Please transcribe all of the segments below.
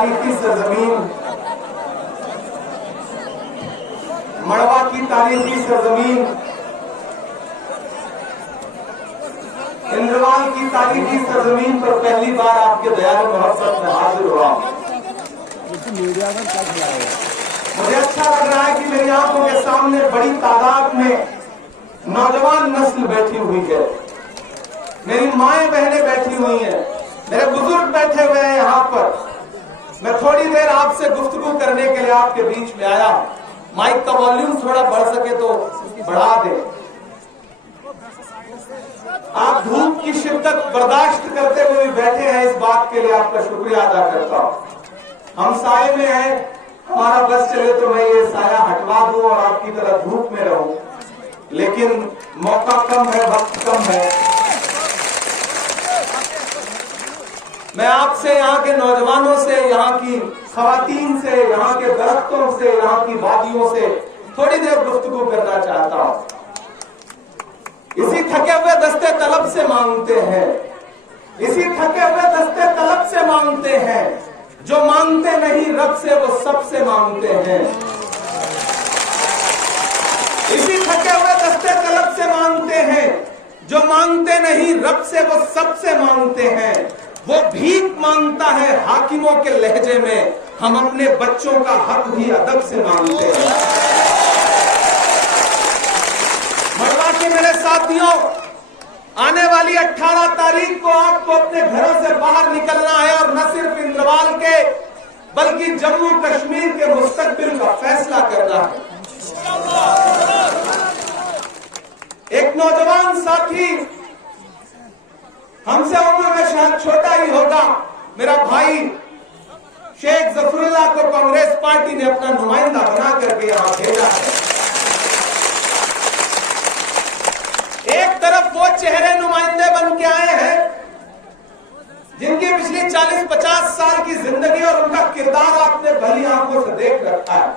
तारीखी सरजमीन, मड़वा की तारीखी सरजमीन, इंद्रवाल की तारीखी सरजमीन पर पहली बार आपके दयाल मोहब्बत में हाजिर हुआ। मुझे अच्छा लग रहा है कि मेरी आंखों के सामने बड़ी तादाद में नौजवान नस्ल बैठी हुई है, मेरी माएं बहनें बैठी हुई हैं, मेरे बुजुर्ग बैठे हुए हैं यहाँ पर। मैं थोड़ी देर आपसे गुफ्तगू करने के लिए आपके बीच में आया। माइक का वॉल्यूम थोड़ा बढ़ सके तो बढ़ा दें। आप धूप की शिद्दत बर्दाश्त करते हुए बैठे हैं, इस बात के लिए आपका शुक्रिया अदा करता हूं। हम साए में हैं, हमारा बस चले तो मैं ये साया हटवा दूं और आपकी तरह धूप में रहूं, लेकिन मौका कम है, वक्त कम है। मैं आपसे, यहाँ के नौजवानों से, यहाँ की खवातीन से, यहाँ के दरख्तों से, यहाँ की वादियों से थोड़ी देर गुफ्तगू करना चाहता हूं। इसी थके हुए दस्ते तलब से मांगते हैं, इसी थके हुए दस्ते तलब से मांगते हैं, जो मांगते नहीं रब से वो सबसे मांगते हैं। इसी थके हुए दस्ते तलब से मांगते हैं, जो मांगते नहीं रब से वो सबसे मांगते हैं। वो भीख मांगता है हाकिमों के लहजे में, हम अपने बच्चों का हक भी अदब से मांगते हैं। मड़वा के मेरे साथियों, आने वाली 18 तारीख को आपको अपने घरों से बाहर निकलना है और न सिर्फ इंद्रवाल के बल्कि जम्मू कश्मीर के मुस्तकबिल का फैसला करना है। एक नौजवान साथी, हमसे उम्र में शायद छोटा ही होगा, मेरा भाई शेख जफरुल्लाह को कांग्रेस पार्टी ने अपना नुमाइंदा बना करके यहां भेजा है। एक तरफ वो चेहरे नुमाइंदे बन के आए हैं जिनकी पिछली 40-50 साल की जिंदगी और उनका किरदार आपने भली आंखों से देख रखा है।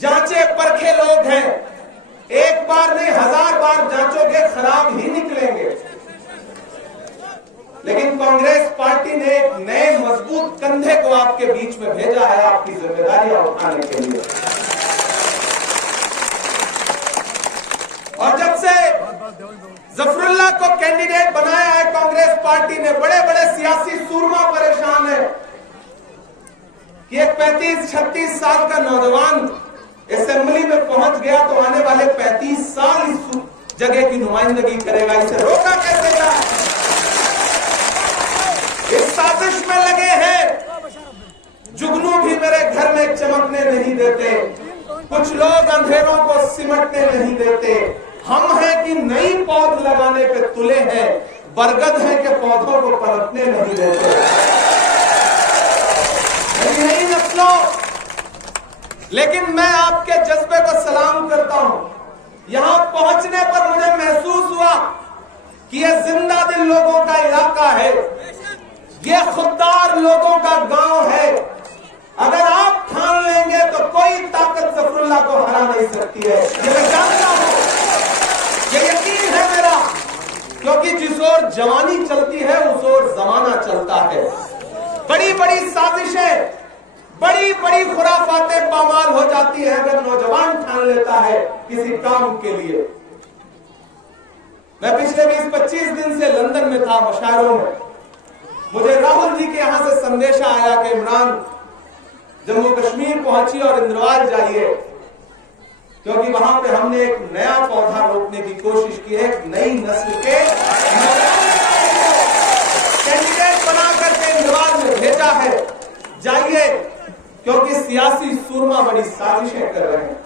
जांचे परखे लोग हैं, एक बार नहीं 1000 बार जांचोगे खराब ही निकलेंगे। लेकिन कांग्रेस पार्टी ने एक नए मजबूत कंधे को आपके बीच में भेजा है आपकी जिम्मेदारियां उठाने के लिए। और जब से जफरुल्लाह को कैंडिडेट बनाया है कांग्रेस पार्टी ने, बड़े बड़े सियासी सूरमा परेशान है कि एक 35-36 साल का नौजवान असेंबली में पहुंच गया तो आने वाले 35 साल इस जगह की नुमाइंदगी करेगा, इसे रोका कैसे जाए। इस साजिश में लगे हैं। जुगनू भी मेरे घर में चमकने नहीं देते, कुछ लोग अंधेरों को सिमटने नहीं देते। हम हैं कि नई पौध लगाने पे तुले हैं, बरगद है कि पौधों को पलटने नहीं देते। नई नस्लों, लेकिन मैं आपके जज्बे को सलाम करता हूं। यहां पहुंचने पर मुझे महसूस हुआ कि यह जिंदा दिल लोगों का इलाका है, यह खुददार लोगों का गांव है। अगर आप ठान लेंगे तो कोई ताकत जफरुल्लाह को हरा नहीं सकती है, ये मैं जानता हूं, ये यकीन है मेरा, क्योंकि जिस ओर जवानी चलती है उस ओर जमाना चलता है। बड़ी बड़ी साजिशें, बड़ी बड़ी खुराफातें पामाल हो जाती है अगर नौजवान ठान लेता है किसी काम के लिए। मैं पिछले 20-25 दिन से लंदन में था, मुशायरों में। मुझे राहुल जी के यहां से संदेशा आया कि इमरान जम्मू कश्मीर पहुंचिए और इंद्रवाल जाइए, क्योंकि वहां पे हमने एक नया पौधा रोपने की कोशिश की है। एक नई नस्ल के कैंडिडेट बना करके इंद्रवाल में भेजा है, जाइए, क्योंकि सियासी सूरमा बड़ी साजिशें कर रहे हैं।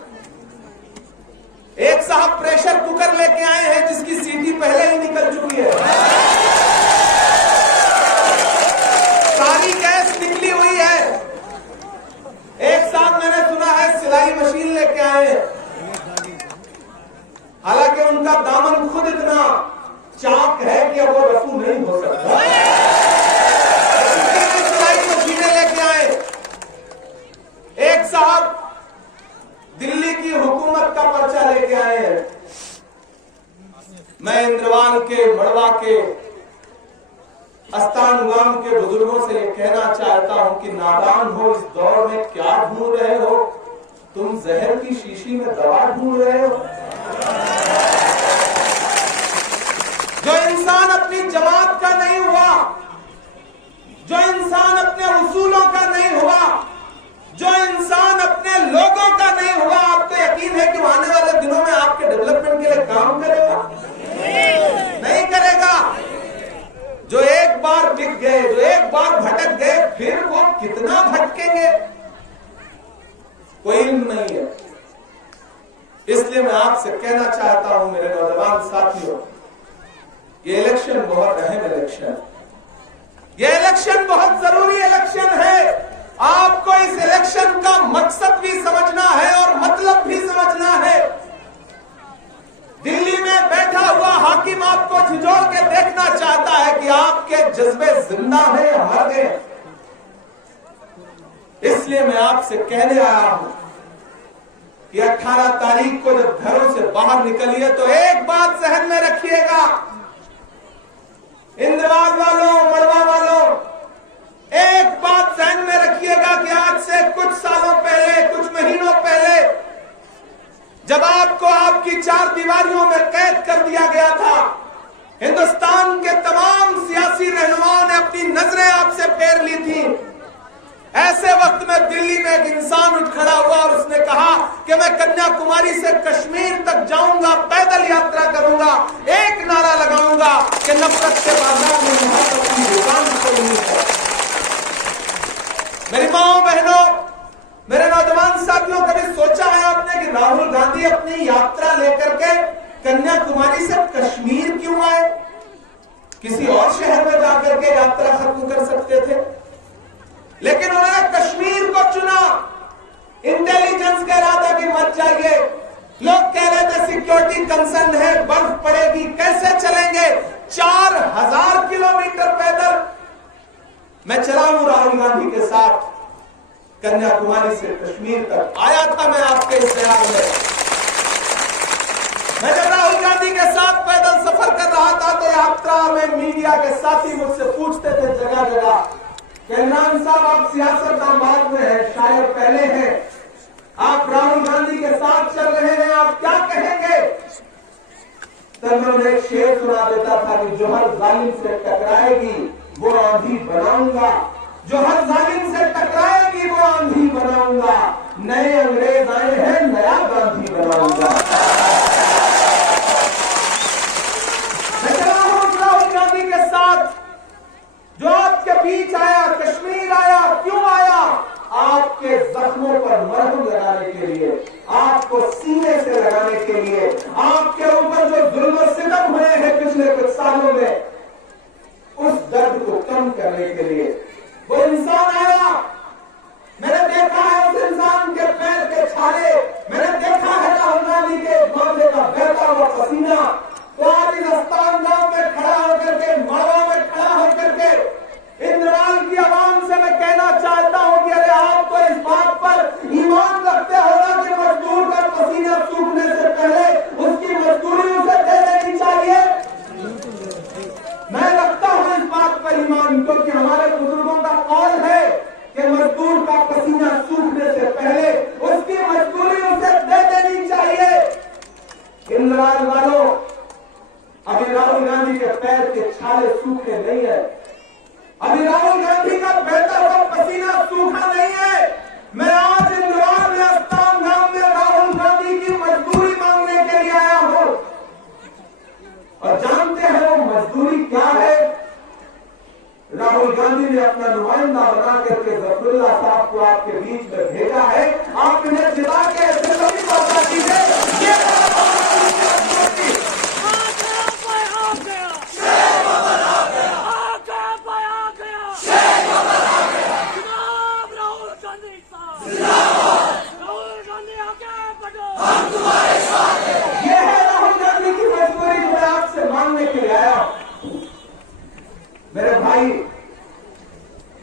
एक साहब प्रेशर कुकर लेके आए हैं जिसकी सीटी पहले ही निकल चुकी है, सारी गैस निकली हुई है। एक साहब मैंने सुना है सिलाई मशीन लेके आए हैं, हालांकि उनका दामन खुद इतना चाक है कि अब वो रफू नहीं हो सकता। सिलाई मशीनें लेके आए। एक साहब दिल्ली की हुकूमत का पर्चा लेके आए हैं। मैं इंद्रवाल के, मड़वा के अस्तांगाम के बुजुर्गों से ये कहना चाहता हूं कि नादान हो, इस दौर में क्या ढूंढ रहे हो? तुम जहर की शीशी में दवा ढूंढ रहे हो? जो इंसान अपनी जमात का नहीं हुआ, जो इंसान अपने उसूलों का नहीं हुआ, जो इंसान अपने लोगों का नहीं हुआ, आपको यकीन है कि आने वाले दिनों में आपके डेवलपमेंट के लिए काम करेगा? नहीं करेगा। जो एक बार बिक गए, जो एक बार भटक गए, फिर वो कितना भटकेंगे, कोई इल्म नहीं है। इसलिए मैं आपसे कहना चाहता हूं मेरे नौजवान साथियों, ये इलेक्शन बहुत अहम इलेक्शन है, ये इलेक्शन बहुत जरूरी इलेक्शन है। आपको इस इलेक्शन का मकसद भी समझना है और मतलब भी समझना है। दिल्ली में बैठा हुआ हाकिम आपको झिझोड़ के देखना चाहता है कि आपके जज्बे जिंदा हैं या मर गए। इसलिए मैं आपसे कहने आया हूं कि 18 तारीख को जब घरों से बाहर निकलिए तो एक बात जहन में रखिएगा, इंद्रवाज वालों, मड़वा वालों, एक बात ध्यान में रखिएगा कि आज से कुछ सालों पहले, कुछ महीनों पहले जब आपको आपकी 4 दीवारियों में कैद कर दिया गया था, हिंदुस्तान के तमाम सियासी रहनुमाओं ने अपनी नजरें आपसे फेर ली थी। ऐसे वक्त में दिल्ली में एक इंसान उठ खड़ा हुआ और उसने कहा कि मैं कन्याकुमारी से कश्मीर तक जाऊंगा, पैदल यात्रा करूंगा, एक नारा लगाऊंगा कि नफरत के बाजार में मोहब्बत की दुकान खोलनी है। मेरी माओ बहनों, मेरे नौजवान साथियों, कभी सोचा है आपने कि राहुल गांधी अपनी यात्रा लेकर के कन्याकुमारी से कश्मीर क्यों आए? किसी और शहर में जाकर के यात्रा खत्म कर सकते थे, लेकिन उन्होंने कश्मीर को चुना। इंटेलिजेंस कह रहा था कि मत जाइए, लोग कह रहे थे सिक्योरिटी कंसर्न है, बर्फ पड़ेगी, कैसे चलेंगे? 4000 किलोमीटर पैदल मैं चला हूं राहुल गांधी के साथ कन्याकुमारी से कश्मीर तक। आया था मैं आपके इंतजार में। मैं जब राहुल गांधी के साथ पैदल सफर कर रहा था तो यात्रा में मीडिया के साथी मुझसे पूछते थे जगह जगह, इमरान साहब आप सियासतदान बाद में है, शायद पहले हैं, आप राहुल गांधी के साथ चल रहे हैं, आप क्या कहेंगे? तब मैं उन्हें एक शेर सुना देता था कि जो हर जालिम से टकराएगी वो आंधी बनाऊंगा, जो हर जालिम से टकराएगी वो आंधी बनाऊंगा, नए अंग्रेज आए हैं, नया गांधी बनाऊंगा। मैं चला हूं राहुल गांधी के साथ, जो आपके बीच आया, कश्मीर आया, क्यों आया? आपके जख्मों पर मरहम लगाने के लिए, आपको सीने से लगाने के लिए, आपके ऊपर जो जुल्म सितम हुए हैं पिछले कुछ सालों में, उस दर्द को कम करने के लिए वो इंसान आया। मैंने देखा है उस इंसान के पैर के छाले, मैंने देखा है राहुल गांधी के माथे का बहता हुआ पसीना। तो आज इस अस्तांगाम में खड़ा होकर के, माड़वा में खड़ा होकर के इंद्रवाल की आवाम से मैं कहना चाहता हूं कि अरे आप तो इस बात पर ईमान रखते हो ना कि मजदूर का पसीना सूखने से पहले उसकी मजदूरी उसे दे देनी चाहिए। मैं रखता हूं इस बात पर ईमान, क्योंकि हमारे बुजुर्गों का कौल है कि मजदूर का पसीना सूखने से पहले उसकी मजदूरी उसे दे देनी चाहिए। इंद्रवाल वालों, अभी राहुल गांधी के पैर के छाले सूखे नहीं है, अभी राहुल गांधी का बहता हुआ पसीना सूखा नहीं है। मैं आज इंदौर में अस्तांगाम में राहुल गांधी की मजदूरी मांगने के लिए आया हूं। और जानते हैं वो मजदूरी क्या है? राहुल गांधी ने अपना नुमाइंदा बना करके जफरुल्ला साहब को आपके बीच में भेजा है। आप इन्हें जिता के असेंबली पहुंचा दीजिए। मेरे भाई,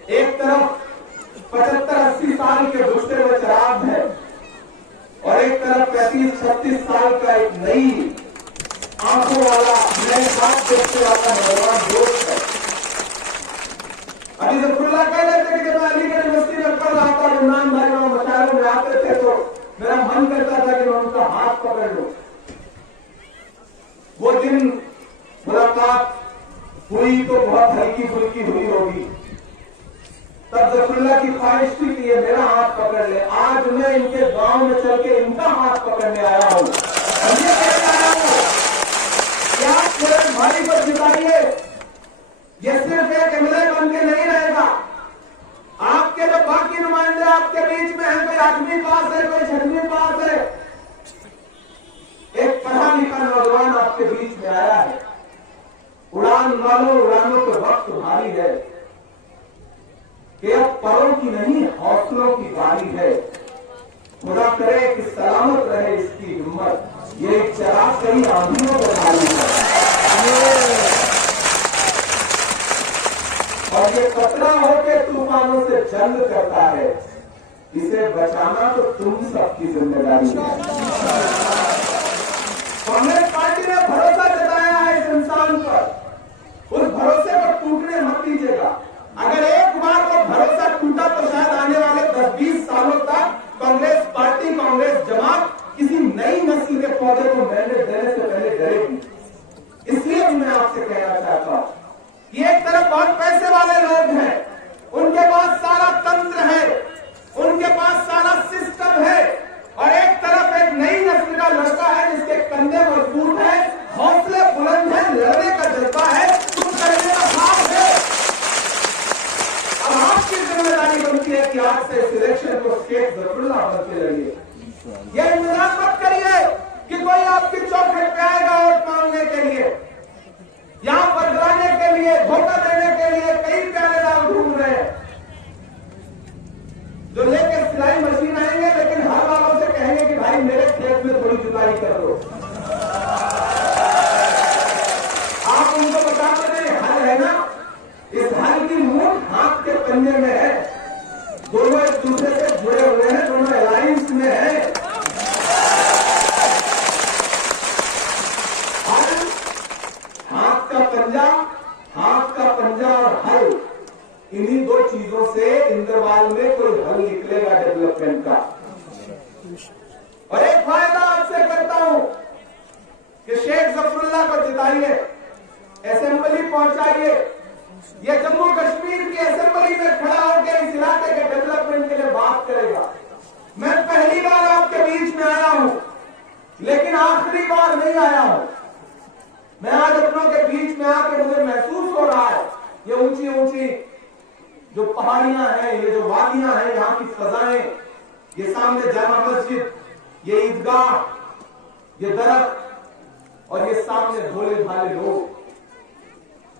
एक तरफ 75-80 साल के गुजरे हुए शराब है, की ख्वाहिश थी कि ये मेरा हाथ पकड़ ले। आज मैं इनके गांव में चल के इनका हाथ पकड़ने आया हूं और ये कहने आया हूं कि आप मेरे भाई को जिताइए। ये सिर्फ एक एमएलए बन के नहीं रहेगा। आपके जो बाकी नुमाइंदे आपके बीच में हैं, कोई 8वीं पास है, कोई 6वीं पास है, एक पढ़ा लिखा नौजवान आपके बीच में आया है। उड़ान वालों, उड़ानों के वक्त भारी है कि अब परों की नहीं हौसलों की बारी है। खुदा करे कि सलामत रहे इसकी हिम्मत। ये एक चराग कई आंधियों को भारी है और ये कतरा होकर तूफानों से जंग करता है। इसे बचाना तो तुम सबकी जिम्मेदारी है। कांग्रेस पार्टी ने भरोसा जताया है इस इंसान पर, उस भरोसे को टूटने मत दीजिएगा। अगर एक बार वो भरोसा टूटा तो शायद आने वाले 10-20 सालों तक कांग्रेस पार्टी, कांग्रेस जमात किसी नई नस्ल के पौधे को मैंने देने से पहले डरेगी। इसलिए भी मैं आपसे कहना चाहता हूं कि एक तरफ बहुत पैसे वाले लोग हैं, उनके पास सारा तंत्र है, उनके पास सारा सिस्टम है, और एक तरफ एक नई नस्ल का लड़का है जिसके कंधे मजबूत है, हौसले बुलंद है, लड़ने का जज्बा है, कुछ करने का साथ है। अब आपकी जिम्मेदारी बनती है कि आज से सिलेक्शन को शेख जफरुल्लाह बनते रहिए। यह इंतजार मत करिए कि कोई आपकी चौखट पे आएगा वोट मांगने के लिए, यहां बदलाने के लिए, धोखा देने के लिए कई प्यारेदार ढूंढ रहे हैं जो लेके सिलाई मशीन आएंगे, लेकिन हर वालों से कहेंगे कि भाई मेरे खेत में थोड़ी जुताई कर दो। आप उनको बता दें हल है ना, इस हल की मूल हाथ के पंजे में है। दोनों एक दूसरे से जुड़े हुए हैं, दोनों अलायंस में है। हल, हाथ का पंजा, हाथ का पंजा और हल, इन्हीं दो चीजों से इंद्रवाल में कोई हल निकलेगा डेवलपमेंट का। और एक फायदा आपसे करता हूं कि शेख जफरुल्लाह को जिताइए, असेंबली पहुंचाइए। ये जम्मू कश्मीर की असेंबली में खड़ा होकर इस इलाके के डेवलपमेंट के लिए बात करेगा। मैं पहली बार आपके बीच में आया हूं, लेकिन आखिरी बार नहीं आया हूं। मैं आज अपनों के बीच में आकर मुझे महसूस हो रहा है ये ऊंची ऊंची जो पहाड़ियां हैं, ये जो वादियां हैं, यहाँ की फजाएं, ये सामने जामा मस्जिद, ये ईदगाह, ये दरख्त और ये सामने भोले भाले लोग।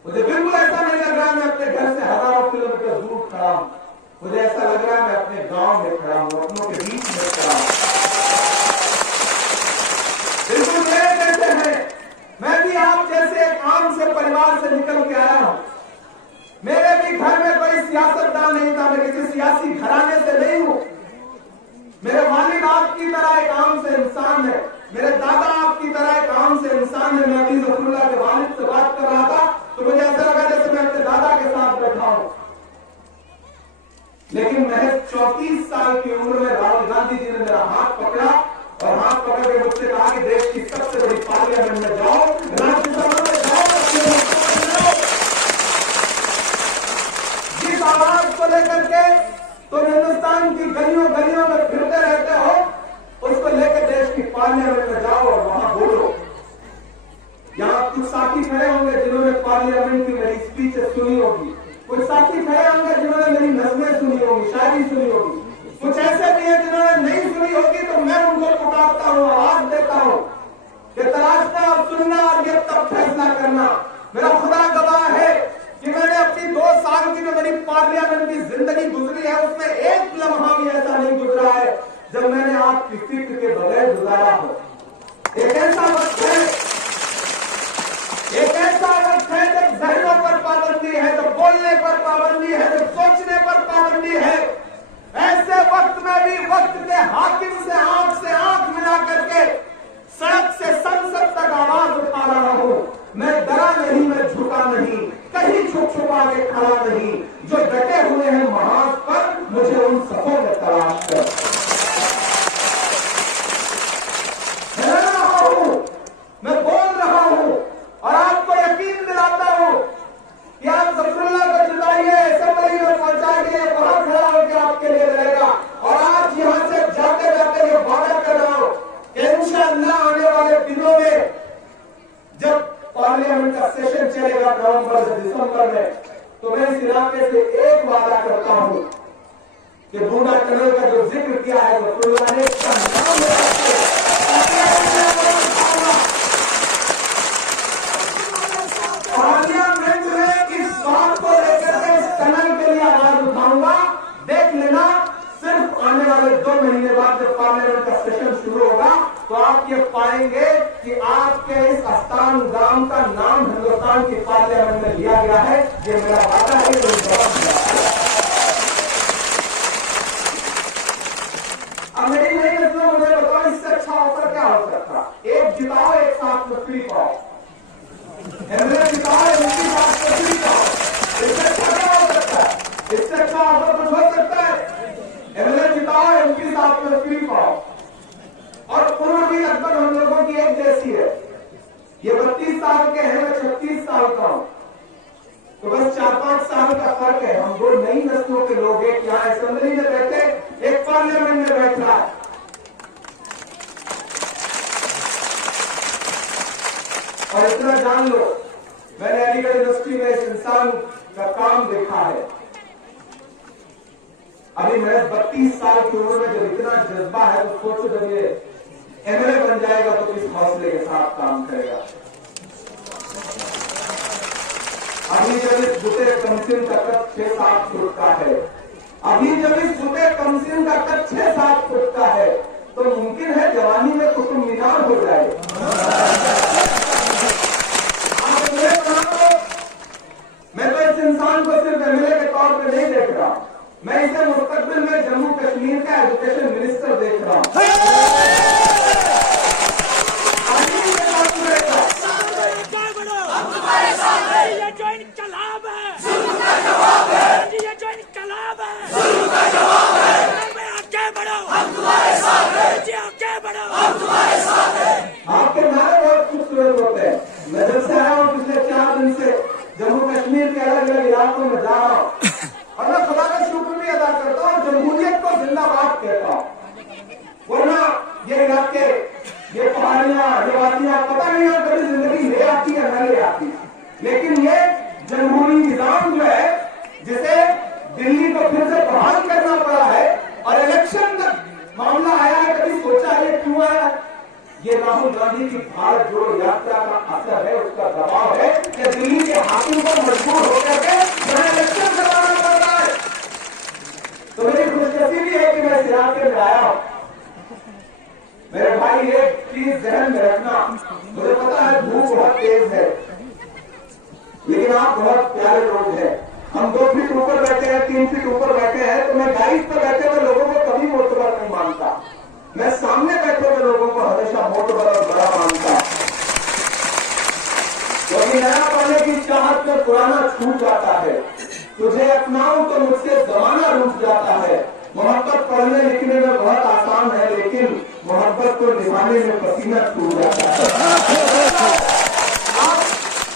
मुझे बिल्कुल ऐसा नहीं लग रहा मैं अपने घर से हजारों किलोमीटर दूर खड़ा हूं। मुझे ऐसा लग रहा है मैं अपने गांव में खड़ा हूं, अपनों के बीच में खड़ा हूं। बिल्कुल मेरे जैसे हैं, मैं भी आप जैसे एक आम से परिवार से निकल के आया हूं। मेरे भी घर में कोई सियासतदान नहीं था, मैं किसी सियासी घराने से नहीं हूं। मेरे वालिद आपकी तरह एक आम से इंसान है, मेरे दादा आपकी तरह एक आम से इंसान है। मैं अभी जफरुल्लाह के वालिद से बात कर रहा था तो मुझे ऐसा लगा जैसे मैं अपने दादा के साथ बैठा हूं। लेकिन महज 34 साल की उम्र में राहुल गांधी जी ने मेरा हाथ पकड़ा और हाथ पकड़ के मुझसे कहा कि देश की सबसे बड़ी पार्लियामेंट में जाओ, राज्यसभा में जाओ। जिस आवाज को लेकर के तुम हिंदुस्तान की गलियों गलियों में फिरते रहते हो, उसको लेकर देश की पार्लियामेंट में जाओ और वहां बोलो। यहां कुछ साथी खड़े होंगे जिन्होंने पार्लियामेंट की मेरी स्पीचेस सुनी होगी, कुछ साथी खड़े होंगे जिन्होंने मेरी नज़में सुनी होगी, शायरी सुनी होगी, कुछ ऐसे भी हैं जिन्होंने नहीं सुनी होगी। तो मैं उनको पुकारता हूं, आवाज देता हूं कि तलाशना और सुनना और ये तब फैसला करना। मेरा खुदा गवाह है कि मैंने अपनी 2 साल की जो मेरी पार्लियामेंट की जिंदगी गुजरी है उसमें एक लम्हा भी ऐसा नहीं गुजरा है जब मैंने आपकी फिक्र के बगैर गुजारा हो। एक ऐसा वक्त है, एक ऐसा वक्त है जब जहनों पर पाबंदी है, जब बोलने पर पाबंदी है, जब सोचने पर पाबंदी है। ऐसे वक्त में भी वक्त के हाकिम से आंख मिला करके सड़क से संसद तक आवाज उठा रहा हूं। मैं डरा नहीं, मैं झुका नहीं, कहीं छुप छुपा के खड़ा नहीं। जो डटे हुए हैं महाज पर, मुझे उन सबों में तलाश कर। मैं रहा हूं, मैं बोल रहा हूं और आपको यकीन दिलाता हूं कि आप जफरुल्लाह को जिताइए, असेंबली में पहुंचाइए, वहां खड़ा होकर पार्लियामेंट का सेशन शुरू होगा तो आप ये पाएंगे कि आपके इस आस्थान गांव का नाम हिंदुस्तान की पार्लियामेंट में लिया गया है। ये मेरा वादा है, ये जवाब दिया है। अब मेरी नई नस्लों मुझे बताओ, इससे अच्छा ऑफर क्या हो सकता? एक जिताओ, एक साथ में फ्री पाओ। एमएलए जिताओ, एमपी साथ में फ्री पाओ। इससे अच्छा क्या हो सकता है? इससे अच्छा ऑफर कुछ हो सकता है? एमएलए जिताओ, एमपी साथ में फ्री पाओ। और उम्र भी लगभग हम लोगों की एक जैसी है। ये 32 साल के हैं, मैं 36 साल का हूं, तो बस 4-5 साल का फर्क है। हम दो नई नस्लों के लोग हैं, यहाँ असेंबली में बैठे, एक पार्लियामेंट में बैठ रहा है। और इतना जान लो, मैंने अलीगढ़ यूनिवर्सिटी में इस इंसान का काम देखा है। अभी मैं 32 साल की उम्र में जब इतना जज्बा है तो सोचो जब ये एमएलए बन जाएगा तो किस हौसले के साथ काम करेगा। अभी जब इस बुते कमसिन का कद 6-7 फुट का है, अभी जब इस बुते कमसिन का कद 6-7 फुट का है, तो मुमकिन है जवानी में कुतुब मीनार हो जाए। आप मुझे बताओ, मैं तो इस इंसान को सिर्फ एमएलए के तौर पर नहीं देख रहा, मैं इसे मुस्तकबिल में जम्मू कश्मीर का एजुकेशन मिनिस्टर देख रहा हूं। ये जो इनकलाब है, ये जो इनकलाब है, आगे बढ़ो, हम तुम्हारे साथ हैं, जी आगे बढ़ो, हम तुम्हारे साथ हैं। आपके नारे बहुत खूबसूरत होते हैं। मैं जब से आया हूँ पिछले 4 दिन से जम्मू कश्मीर के अलग अलग इलाकों में जा रहा हूँ और मैं खुदा का शुक्र भी अदा करता हूँ, जमहूरियत को जिंदाबाद कहता हूँ। वरना ये इलाके, ये पहाड़ियां, ये वादियां पता नहीं है कभी जिंदगी ले आती है न ले आती, लेकिन ये जमहूरी निजाम जो है जिसे दिल्ली को फिर से बहाल करना पड़ा है और इलेक्शन तक मामला आया है, कभी सोचा है ये क्यों आया? ये राहुल गांधी की भारत जोड़ो यात्रा का असर है, उसका दबाव है कि दिल्ली के हाकिम को मजबूर होकर के यहाँ इलेक्शन करवाना पड़ रहा है। तो मेरी खुशनसीबी है कि मैं इस इलाके में आया हूं। मेरे भाई एक चीज ध्यान में रखना, मुझे पता है धूप बहुत तेज है, लेकिन आप बहुत प्यारे लोग हैं। हम 2 फीट ऊपर बैठे हैं, 3 फीट ऊपर बैठे हैं, तो मैं डाइस पर बैठे हुए लोगों को कभी मोटबर नहीं मानता। मैं सामने बैठे हुए लोगों को हमेशा मोटबर और बड़ा मानता, क्योंकि नया पाने की चाहत में पुराना छूट जाता है। तुझे अपनाऊं तो मुझसे जमाना रूठ जाता है। मोहब्बत पढ़ने लिखने में बहुत आसान है, लेकिन मोहब्बत को निभाने में पसीना छूट जाता है। आप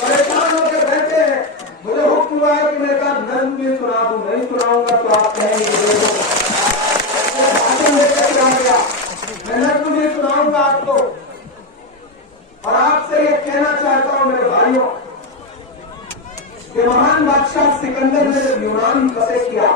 परेशान होकर बैठे हैं, मुझे हुक्म हुआ है कि मैं एक नज्म भी सुना दूं, नहीं सुनाऊंगा तो आप कहेंगे भाषण लेकर आ गया। मैं नज्म भी सुनाऊंगा आपको और आपसे ये कहना चाहता हूं मेरे भाइयों कि महान बादशाह सिकंदर ने जब यूनान फतेह किया